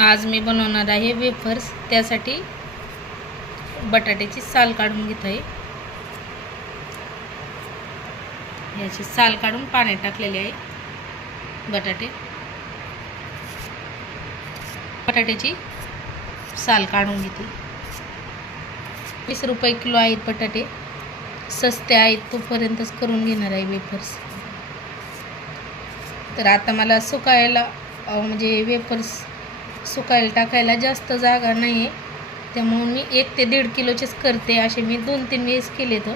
आज मी बनवणार आहे वेफर्स. त्यासाठी बटाट्याची साल काढून घेत आहे याची साल काढून पाण्यात टाकलेली आहे. बटाटे. बटाट्याची साल काढून घेते वीस रुपये किलो आहेत बटाटे. सस्ते आहेत तोपर्यंतच करून घेणार आहे वेफर्स. तर आता मला सुकायला म्हणजे वेफर्स सुकायला टाकायला जास्त जागा नाही आहे त्यामुळं मी एक ते दीड किलोचेच करते. असे मी दोन तीन वेळेस केले तर.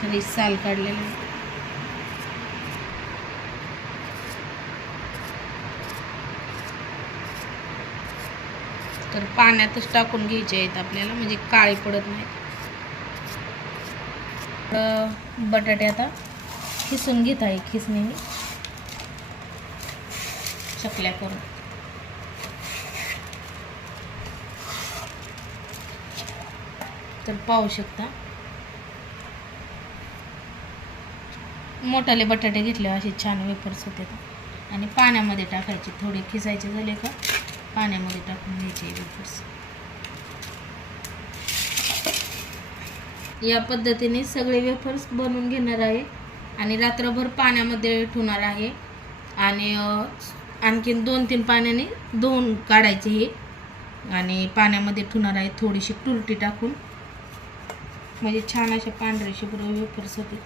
खाली साल काढलेलं तर पाण्यातच टाकून घ्यायचे आहेत आपल्याला म्हणजे काळे पडत नाही तर बटाटे आता खिसून घेत आहे खिसणीने चकल्या करून. तर पाहू शकता. मोठाले बटाटे घेतले असे छान वेफर्स होते. आणि पाण्यामध्ये टाकायचे थोडे खिसायचे झाले का पाण्यामध्ये टाकून घ्यायचे वेफर्स. या पद्धतीने सगळे वेफर्स बनवून घेणार आहे. आणि रात्रभर पाण्यामध्ये ठेवणार आहे. आणि आणखीन दोन तीन पाण्याने धुवून काढायचे हे. आणि पाण्यामध्ये ठेवणार आहे थोडीशी तुरटी टाकून. म्हणजे छान अशा पांढरे शुभ्र वेफर्स होते